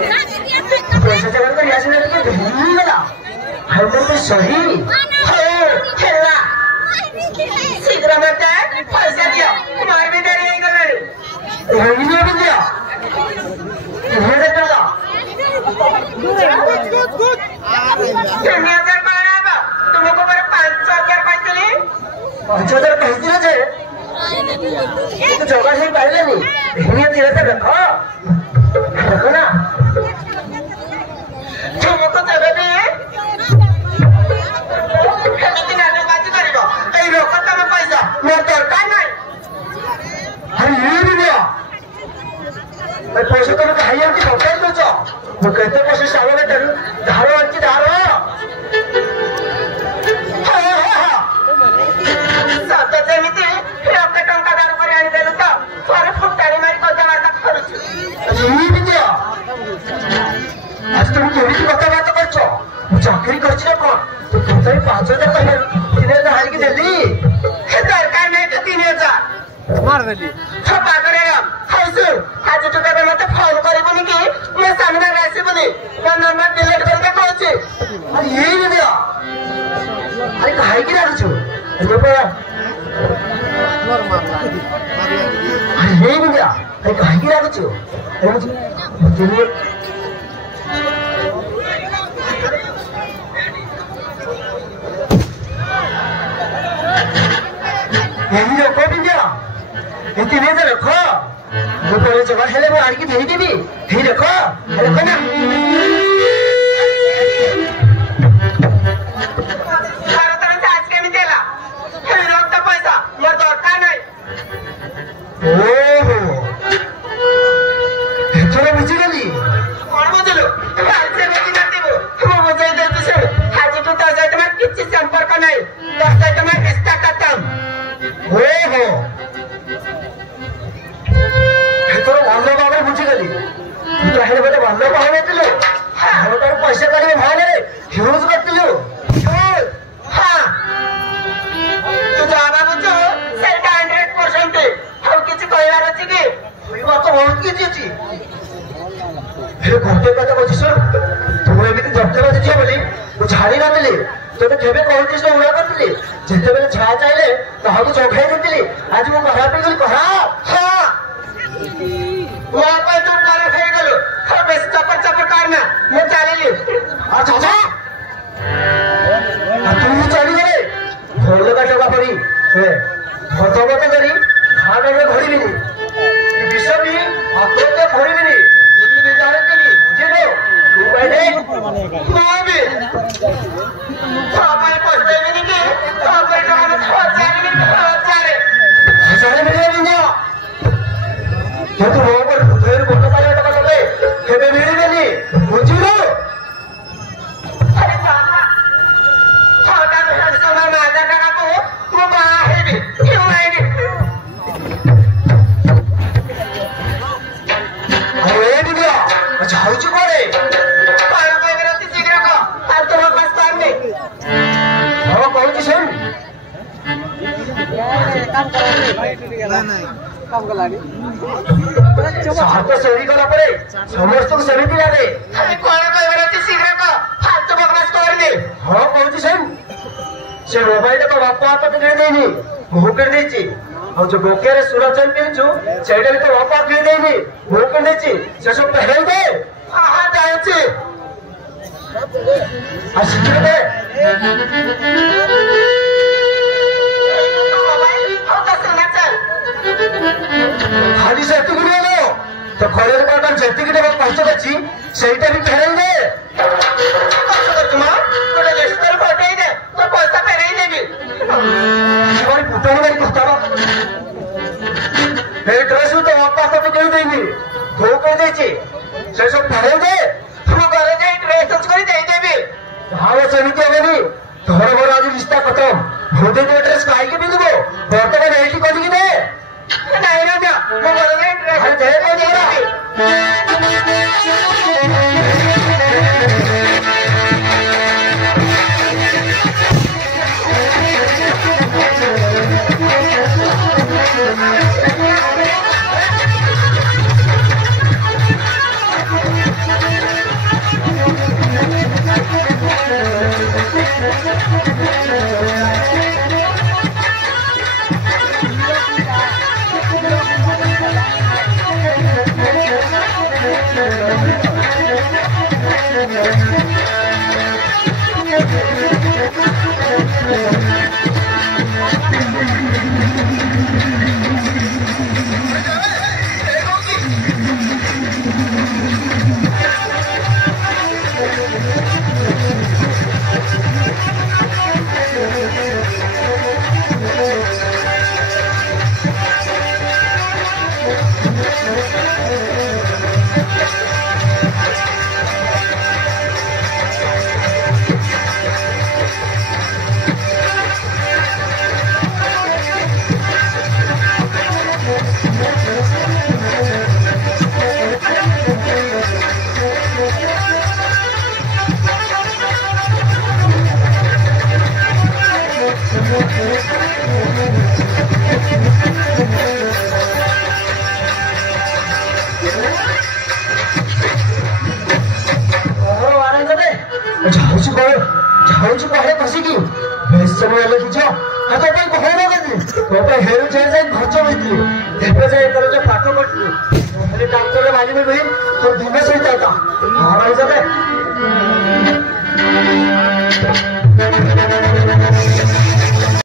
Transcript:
पैसा जगह कर याद नहीं कि नहीं मिला हमने तो सही खेला शीघ्र मत पैसा दिया तुम्हारे भी डर यही कर रहे यही नहीं भी दिया तुम्हें से चला 3000 पाना बा तुमको पर 5000 पैसे ले 5000 पैसे ले तो जगह से पहले नहीं नहीं धीरे से रखो रखो ना तुमको जगह दे खेती नाले बाजी करेगा कई रोक तब पैसा मैं दरकार नहीं अरे ये भी दिया मैं पैसे तो कहीं की होटल तो चो मैं कहते पैसे सालों में धारो अच्छी धारो सात जमीती आपका टंका दारू पर आने देना था सारे फुटाने मारी को जमाता खर्च ये भी दिया आज तुम केवी की बात करछो चाकरी करछि ना कोन तो तुमसे 5000 पहले 3000 की देली हे दरकार नहीं तो 3000 मार देली छपा करेगा हाउस आज तो तबे मते फोन करबनी कि मैं सामने आसीबनी मैं नंबर डिलीट करके कहछि अरे ये भी दिया अरे काहे की राखछु देखो अरे ये भी दिया अरे काहे की राखछु अरे मुझे यही रखो भी दिया इतने से रखो वो पहले जगह हेले वो आड़ की नहीं देवी यही रखो रखो ना संपर्क नहीं रिश्ता खत्म ଭଲ ଭାବରେ ବୁଝିଗଲି ତୁ ଚାହିଁଲେ ଗୋଟେ ଭଲ ଭାବରେ ଥିଲୁ ଆଉ ତାର ପଇସା କାଢିବେ ଭାଇରେ ୟୁଜ କରିଥିଲୁ ତୁ ଯାହା ଭାବୁଛୁ ସେଇଟା 100% ଆଉ କିଛି କହିବାର ଅଛି କି କହିବା ତ ବହୁତ କିଛି ଅଛି ଗୋଟେ କଥା କହୁଛି ଶୁଣ ତୁ ଏମିତି ଜବଜବାଜି ଝିଅ ବୋଲି ମୁଁ ଛାଡି ନଥିଲି ତୋତେ କେବେ କହୁଛି ସେ ଉଡ଼ା କରିଥିଲି ଯେତେବେଳେ ଛାଆ ଚାହିଁଲେ କାହାକୁ ଚଖାଇ ଦେଇଥିଲି ଆଜି ମୁଁ ଖରାପ ହେଇଗଲି ଖରାପ करना मैं चली अच्छा अच्छा तुम चली गए घर का टका पड़ी भजबत करी खाने में घड़ी भी विष भी आत्महत्या घड़ी भी बुझे तू कहने भी चोरी कला समस्त सेमती लगे कौन कह शीघ्र कह फालतू बदमाश कर हाँ कहूँ से मोबाइल तो बापा हाथ किणी देनी मुझे किणी देती और जो बोकिया सुरा चेन किणुचु से भी तो बापा किणी देनी मुझे किणी देती से सब पहले दे हाँ जाऊँगी शीघ्र दे खाली से तो कॉलेज का जी पैसा अच्छी सहीटा भी फेर दे फटे दे तो पैसा फेर देवी पुटनी बारी कहता ड्रेस भी तो वापस तो कही देवी धो कही से सब फेर दे तुम घरे जाए ड्रेस देवी हाँ सेमती हेनी तोर मोर आज रिश्ता खत्म मोदी ड्रेस कहीं पिंधब बर्तमान ये करी दे नहीं ना मो घर झाऊची पहाडे कशी की बेसन आले तुझ्या आता पण पहायला कधी तो पण हेरू जायचा खर्च माहिती ढेपेचा एकाच्या पाठो पडली आणि डॉक्टर माझी मी बहीण तो दिवस होता आता महाराज